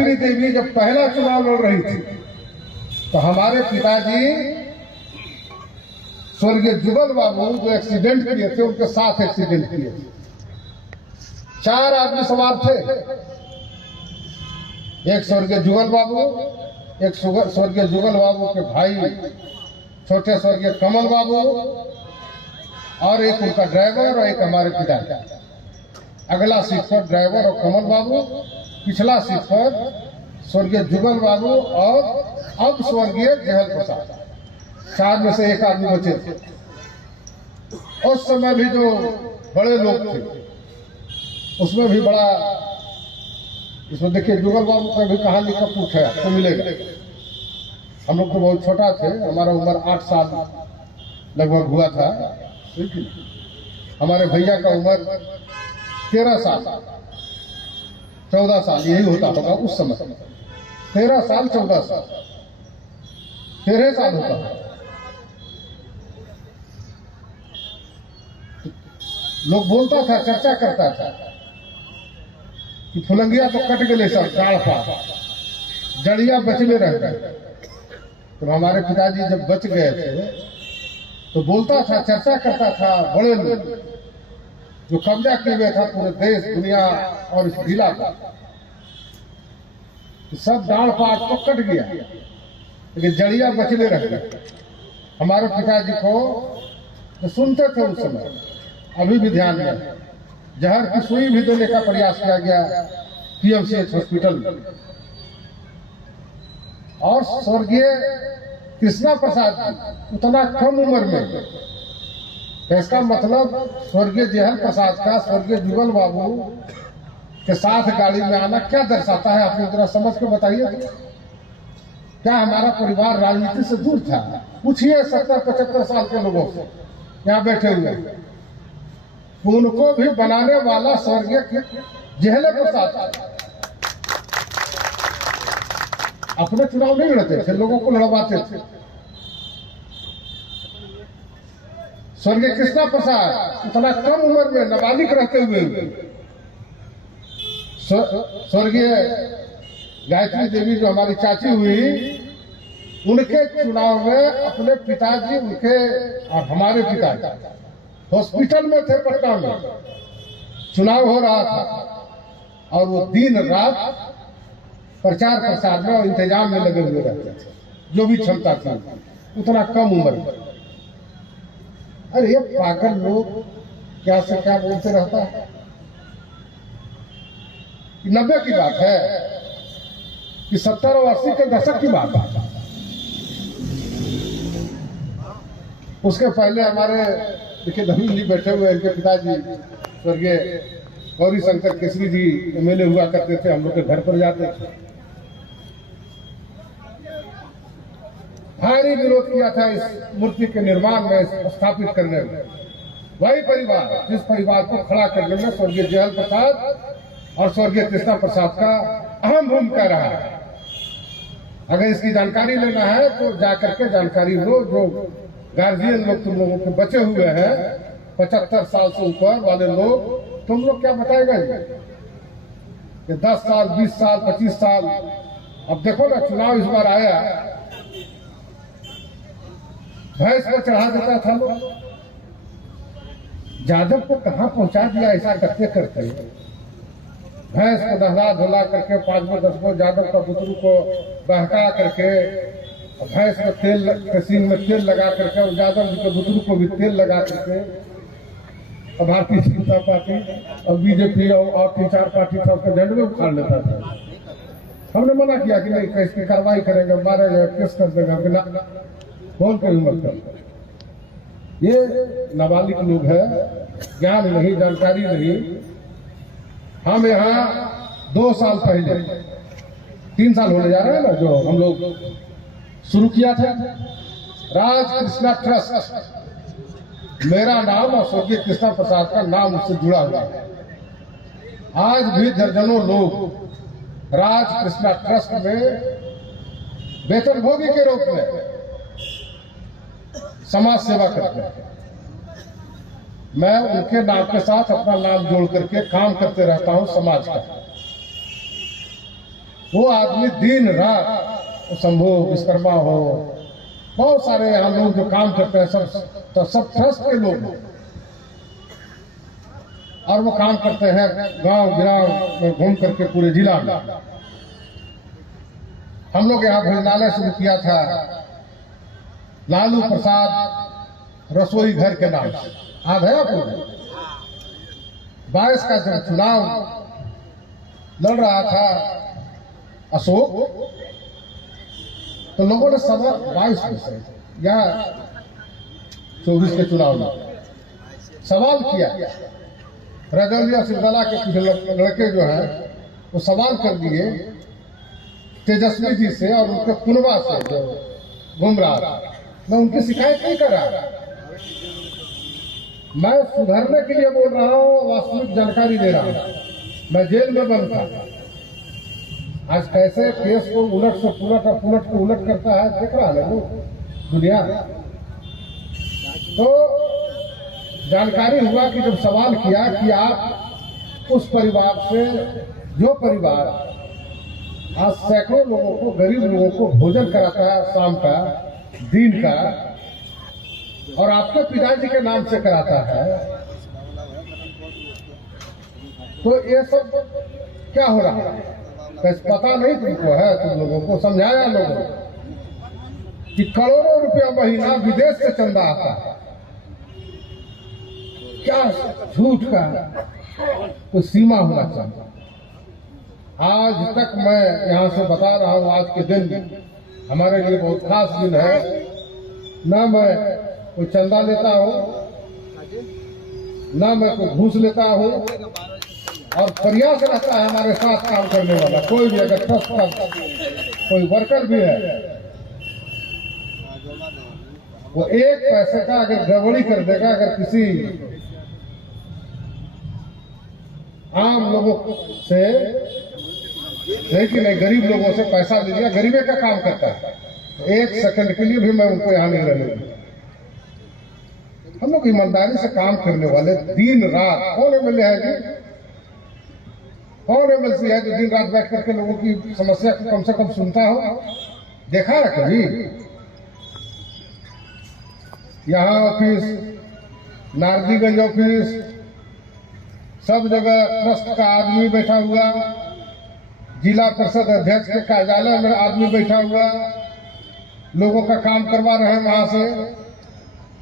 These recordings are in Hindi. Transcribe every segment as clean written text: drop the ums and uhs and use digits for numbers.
गायत्री देवी जब पहला चुनाव लड़ रही थी तो हमारे पिताजी स्वर्गीय जुगल बाबू जो एक्सीडेंट किए थे उनके साथ एक्सीडेंट किए थे। 4 आदमी सवार थे, एक स्वर्गीय जुगल बाबू, एक स्वर्गीय जुगल बाबू के भाई छोटे स्वर्गीय कमल बाबू और एक उनका ड्राइवर और एक हमारे पिताजी। अगला सीट पर ड्राइवर और कमल बाबू, पिछला सीट पर स्वर्गीय जुगल बाबू और अब स्वर्गीय जहल प्रसाद। 4 में से एक आदमी बचे थे। उस समय भी जो बड़े लोग थे उसमें भी बड़ा, इसमें देखिए जुगल बाबू का भी कहानी का पूछ है, आपको मिलेगा। हम लोग तो बहुत छोटा थे, हमारा उम्र 8 साल लगभग हुआ था। हमारे भैया का उम्र 13 साल 14 साल यही होता होगा उस समय। 13 साल 14 साल 13 साल होता है। लोग बोलता था, चर्चा करता था कि फुलंगिया तो कट गए सब डाल पा, जड़िया बचले रह गए। तो हमारे पिताजी जब बच गए थे तो बोलता था, चर्चा करता था, बड़े लोग जो कब्जा किए हुए था पूरे देश दुनिया और इस जिला का, सब डाल पात तो कट गया लेकिन जड़िया बचले रह गए। हमारे पिताजी को तो सुनते थे उस समय, अभी भी ध्यान में जहर की सुई भी देने का प्रयास किया गया पीएमसीएच हॉस्पिटल में। और स्वर्गीय कृष्णा प्रसाद उतना कम उम्र में, इसका मतलब स्वर्गीय जहल प्रसाद का स्वर्गीय जुगल बाबू के साथ गाड़ी में आना क्या दर्शाता है? आप जरा समझ के बताइए। क्या हमारा परिवार राजनीति से दूर था? पूछिए 70-75 साल के लोगों से यहाँ बैठे हुए, उनको भी बनाने वाला स्वर्गीय जहल प्रसाद। अपने चुनाव नहीं लड़ते थे, लोगों को लड़वाते थे। स्वर्गीय कृष्णा प्रसाद इतना कम उम्र में नाबालिग रहते हुए स्वर्गीय गायत्री देवी जो हमारी चाची हुई, उनके चुनाव में अपने पिताजी, उनके और हमारे पिताजी हॉस्पिटल में थे पटना में, चुनाव हो रहा था और वो दिन रात प्रचार प्रसार में और इंतजाम में लगे हुए रहते थे, जो भी क्षमता थी उतना कम उम्र में। अरे ये पागल लोग क्या से क्या बोलते रहता है। 90 की बात है कि 70 और 80 के दशक की बात है। उसके पहले हमारे देखिए धर्म जी बैठे हुए, इनके पिताजी स्वर्गीय गौरी शंकर केसरी जी एमएलए हुआ करते थे, हम लोग के घर पर जाते थे। भारी विरोध किया था इस मूर्ति के निर्माण में, स्थापित करने में। वही परिवार जिस परिवार को खड़ा करने में स्वर्गीय जहल प्रसाद और स्वर्गीय कृष्णा प्रसाद का अहम भूमिका रहा है। अगर इसकी जानकारी लेना है तो जाकर के जानकारी लो। जो गार्जियन लोग तुम लोगों के बचे हुए हैं 75 साल से ऊपर वाले लोग, तुम लोग क्या बताएगा कि 10 साल 20 साल 25 साल। अब देखो ना, चुनाव इस बार आया, भैंस को चढ़ा देता था लोग, यादव को कहां पहुंचा दिया ऐसा करते करते। भैंस को नहला धुला करके 5-10 यादव का बुतरू को बहका करके, भैंस में तेल, कसीन में तेल लगा करके, और यादव जी के बुतरू को भी तेल लगा करके भारतीय जनता पार्टी और बीजेपी और 3-4 पार्टी था उसके झंडे में उखाड़ लेता था। हमने मना किया कि नहीं, कैसे कार्रवाई करेंगे, मारेगा, केस कर देगा, कौन कहीं मत कर। ये नाबालिग लोग है, ज्ञान नहीं, जानकारी नहीं। हम यहाँ 2 साल पहले, 3 साल होने जा रहे हैं ना, जो हम लोग शुरू किया था राज कृष्णा ट्रस्ट, मेरा नाम और स्वर्गीय कृष्णा प्रसाद का नाम उससे जुड़ा हुआ है। आज भी दर्जनों लोग राज कृष्णा ट्रस्ट में वेतनभोगी के रूप में समाज सेवा करते हैं। मैं उनके नाम के साथ अपना नाम जोड़ करके काम करते रहता हूं समाज का। वो आदमी दिन रात शंभू विश्वकर्मा हो, बहुत सारे यहाँ लोग जो काम करते हैं सब ट्रस्ट के लोग हैं, और वो काम करते हैं गांव गिराव में घूम करके पूरे जिला में। हम लोग यहाँ भोजनालय शुरू किया था लालू प्रसाद रसोई घर के नाम से, याद है आपको? 22 का जब चुनाव लड़ रहा था अशोक, तो लोगों ने 22 में से या 24 के चुनाव में सवाल किया। रजौलिया सिरदला के कुछ लड़के जो हैं वो सवाल कर दिए तेजस्वी जी से और उनके कुनबा से जो घूम रहा था। मैं उनकी शिकायत नहीं कर रहा, मैं सुधरने के लिए बोल रहा हूँ, वास्तविक जानकारी दे रहा हूँ। मैं जेल में बंद था, आज कैसे केस को उलट से पुलट और पुलट को उलट करता है देख रहा है वो दुनिया। तो जानकारी हुआ कि जब सवाल किया कि आप उस परिवार से, जो परिवार आज सैकड़ों लोगों को, गरीब लोगों को भोजन कराता है शाम का, दिन का, और आपके पिताजी के नाम से कराता है, तो ये सब क्या हो रहा है? पता नहीं तुमको है? तुम लोगों को समझाया लोगों कि करोड़ों रुपया महीना विदेश से चंदा आता है। क्या झूठ का तो सीमा होना चाहिए। आज तक मैं यहाँ से बता रहा हूँ, आज के दिन हमारे लिए बहुत खास दिन है। न मैं कोई चंदा लेता हूँ, न मैं कोई घूस लेता हूँ, और प्रयास रहता है हमारे साथ काम करने वाला कोई भी, अगर ट्रस्ट का कोई वर्कर भी है, वो 1 पैसे का अगर गड़बड़ी कर देगा, अगर किसी आम लोगों से नहीं कि नहीं, गरीब लोगों से पैसा ले लिया, गरीबे का काम करता है, तो 1 सेकंड के लिए भी मैं उनको यहाँ नहीं रहने दूंगा। हम लोग ईमानदारी से काम करने वाले, दिन रात। कौन एमएलए है जी, कौन एमएलसी है जो दिन रात बैठ करके लोगों की समस्या को कम से कम सुनता हो? देखा है कभी? यहाँ ऑफिस, नारदीगंज ऑफिस, सब जगह ट्रस्ट का आदमी बैठा हुआ, जिला परिषद अध्यक्ष के कार्यालय में आदमी बैठा हुआ, लोगों का काम करवा रहे हैं वहां से।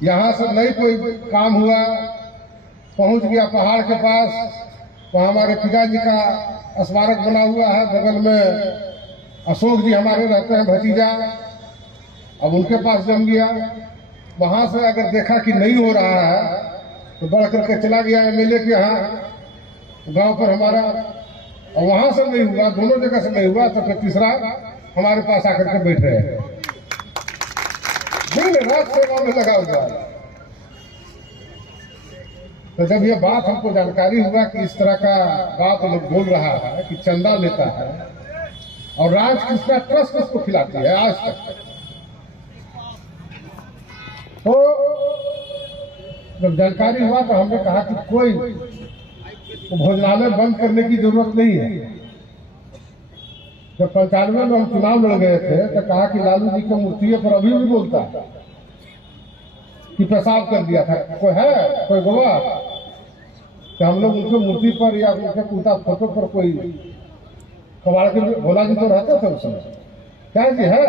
यहाँ से नहीं कोई काम हुआ, पहुंच गया पहाड़ के पास, वहाँ हमारे पिताजी का स्मारक बना हुआ है, बगल में अशोक जी हमारे रहते हैं, भतीजा, अब उनके पास जम गया। वहां से अगर देखा कि नहीं हो रहा है तो बढ़ करके चला गया एमएलए के यहाँ गांव पर हमारा, और वहां से नहीं हुआ, दोनों जगह से नहीं हुआ, तो फिर तीसरा हमारे पास आकर के बैठ रहे हैं, दिन रात सेवा में लगा हुआ है। तो जब ये बात हमको जानकारी हुआ कि इस तरह का बात लोग बोल रहा है कि चंदा लेता है और राज कृष्णा ट्रस्ट उसको खिलाती है आज तक, तो जब जानकारी हुआ तो हमने कहा कि कोई भोजनालय बंद करने की जरूरत नहीं है। जब 95 में हम चुनाव लड़ गए थे तो कहा कि लालू जी की मूर्ति पर अभी भी बोलता है कि पेशाब कर दिया था। कोई है, कोई गवाह कि हम लोग उनके मूर्ति पर या उनके कुर्ता फोटो पर कोई कबाड़ के भोला जी तो रहते थे उस समय? क्या जी है?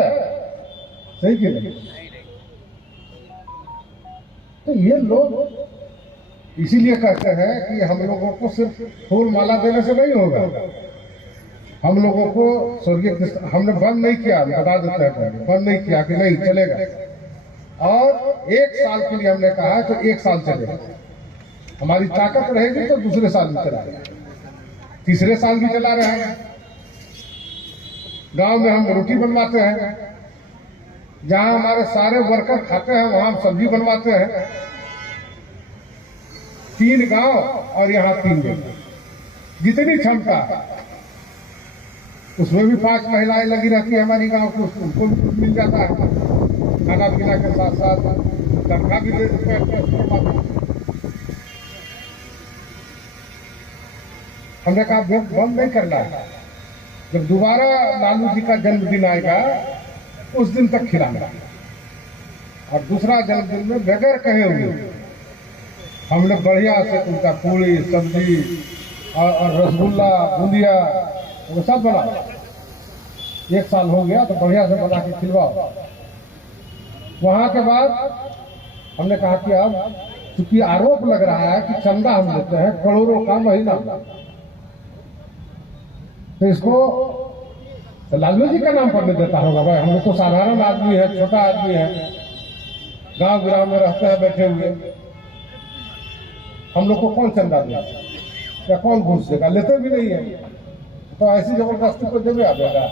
सही कि नहीं? तो ये लोग इसीलिए कहते हैं कि हम लोगों को सिर्फ फूल माला देने से नहीं होगा। हम लोगों को स्वर्गीय कृष्ण हमने बंद नहीं किया, बता देते हैं पहले, बंद नहीं किया कि नहीं चलेगा, और 1 साल के लिए हमने कहा है तो 1 साल चलेगा। हमारी ताकत रहेगी तो दूसरे साल भी चला रहे, तीसरे साल भी चला रहे हैं। गांव में हम रोटी बनवाते हैं, जहां हमारे सारे वर्कर खाते हैं वहां हम सब्जी बनवाते हैं। 3 गांव और यहाँ 3 जगह, जितनी क्षमता उसमें भी 5 महिलाएं लगी रहती है हमारी गांव को, उनको भी कुछ मिल जाता है, खाना पीना के साथ साथ तनख्वाह भी दे देते हैं। हमने कहा बंद नहीं करना है, जब दोबारा लालू जी का जन्मदिन आएगा उस दिन तक खिलाना, और दूसरा जन्मदिन में बगैर कहे हुए हमने बढ़िया से उनका पूरी सब्जी और रसगुल्ला बूंदिया वो सब बना। 1 साल हो गया तो बढ़िया से बना के खिलवाओ। वहां के बाद हमने कहा कि अब चूंकि आरोप लग रहा है कि चंदा हम लेते हैं करोड़ों का महीना, तो इसको तो लालू जी का नाम पर नहीं देता होगा। भाई हम लोग तो साधारण आदमी है, छोटा आदमी है, गांव ग्राम में रहते हैं बैठे हुए, हम लोग को कौन चंदा देगा या कौन घूस देगा? लेते भी नहीं है, तो ऐसी जबरदस्ती को जब आ जाएगा।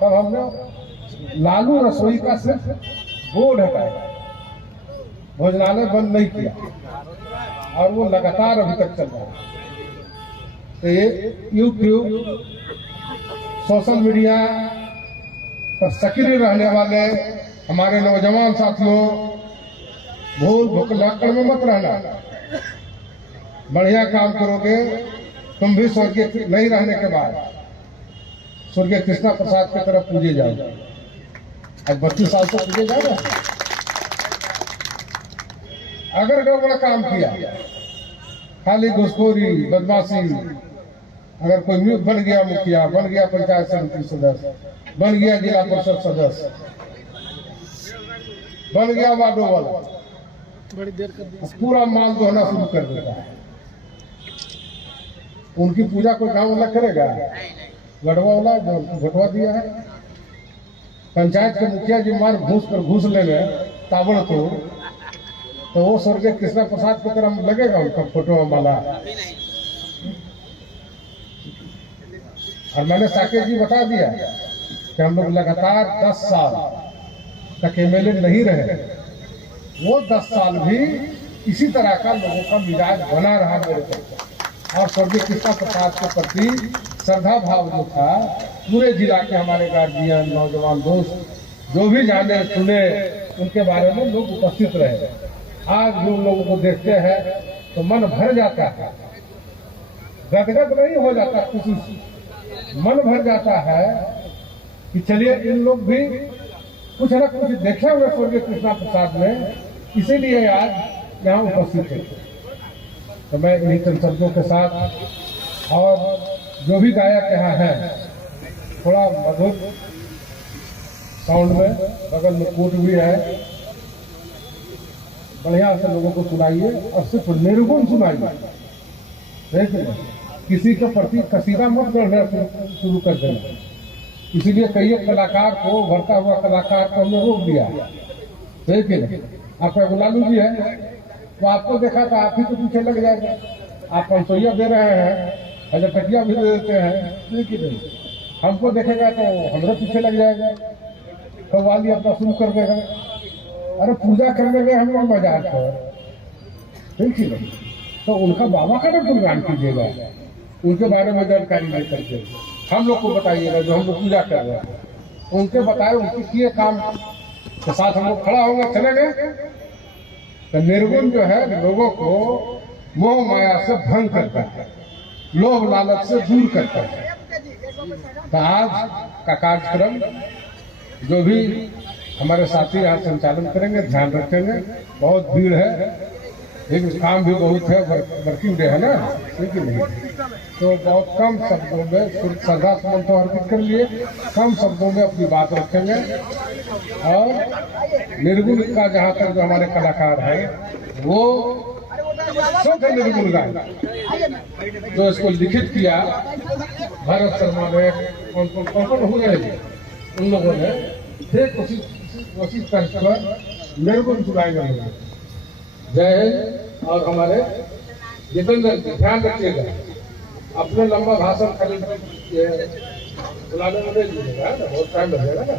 तब हमने लालू रसोई का सिर्फ बोर्ड हटाया, भोजनालय बंद नहीं किया, और वो लगातार अभी तक चल रहा है। तो ये यूट्यूब सोशल मीडिया पर सक्रिय रहने वाले हमारे नौजवान साथियों, भूल भुलक्कड़ में मत रहना। बढ़िया काम करोगे तुम भी स्वर्गीय नहीं रहने के बाद स्वर्गीय कृष्णा प्रसाद की तरफ पूजे जाओगे। आज 32 साल से पूजे जा रहे हैं। अगर गड़बड़ काम किया, खाली घुसखोरी बदमाशी, अगर कोई बन गया मुखिया, बन गया पंचायत समिति सदस्य, बन गया जिला परिषद सदस्य, बन गया वार्डो वाला, बड़ी देर कर पूरा माल दोहना शुरू कर देता है। उनकी पूजा कोई गांव वाला करेगा? गढ़वा वाला घटवा दिया है। पंचायत के मुखिया जी मार घूस लेने ताबड़तोड़, तो वो स्वर्गीय कृष्णा प्रसाद की तरह लगेगा उनका फोटो वाला। और मैंने साकेत जी बता दिया कि हम लोग लगातार 10 साल तक एमएलए नहीं रहे, वो 10 साल भी इसी तरह का लोगों का मिजाज बना रहा मेरे को। और स्वर्गीय कृष्णा प्रसाद के प्रति श्रद्धा भाव जो था, पूरे जिला के हमारे गार्जियन, नौजवान दोस्त जो भी जाने सुने, उनके बारे में लोग उपस्थित रहे। आज भी उन लोगों को देखते हैं तो मन भर जाता है, गदगद नहीं हो जाता, खुशी मन भर जाता है कि चलिए इन लोग भी कुछ न कुछ देखे हुए स्वर्गीय कृष्णा प्रसाद में, इसीलिए आज यहाँ उपस्थित है। तो मैं इन्हीं चंद शब्दों के साथ, और जो भी गायक यहाँ है थोड़ा मधुर साउंड में, बगल में कोट भी है, बढ़िया से लोगों को सुनाइए और सिर्फ निर्गुण सुनाइए, देख किसी के प्रति कसीदा मत करना शुरू कर देना। इसीलिए कई कलाकार को, भरता हुआ कलाकार को हमने रोक दिया। ठीक है, आपका गुलालू जी है तो आपको देखा था आप ही तो पीछे लग जाएगा। आप 500 दे रहे हैं, 1000 टकिया भी दे देते हैं, ठीक है नहीं, हमको देखेगा तो हमारे पीछे लग जाएगा, कव्वाली अपना शुरू कर देगा। अरे पूजा करने गए हम लोग बाजार पर, ठीक है नहीं, तो उनका बाबा का ना गुणगान कीजिएगा, उनके बारे में जानकारी नहीं करते, हम लोग को बताइएगा जो हम लोग पूजा कर रहे हैं, उनके बताए, उनके किए काम के साथ हम लोग खड़ा होंगे, चले गए। तो निर्गुण जो है लोगों को मोह माया से भंग करता है, लोभ लालच से दूर करता है। तो आज का कार्यक्रम जो भी हमारे साथी यहाँ संचालन करेंगे, ध्यान रखेंगे, बहुत भीड़ है, लेकिन काम भी बहुत है, वर्किंग डे है ना, ठीक है नहीं, तो बहुत कम शब्दों में श्रद्धा सुमन तो अर्पित कर लिए, कम शब्दों में अपनी बात रखेंगे। और निर्गुण का जहाँ तक जो हमारे कलाकार हैं वो शुद्ध निर्गुण गाए, जो इसको लिखित किया भरत शर्मा ने, कौन हो गए उन लोगों ने, फिर कोशिश कर निर्गुण सुनाए गए। जय हिंद। और हमारे जितेंद्र ध्यान रखिएगा, अपने लंबा भाषण खाली बुलाने में दे दीजिएगा, बहुत टाइम लगेगा ना।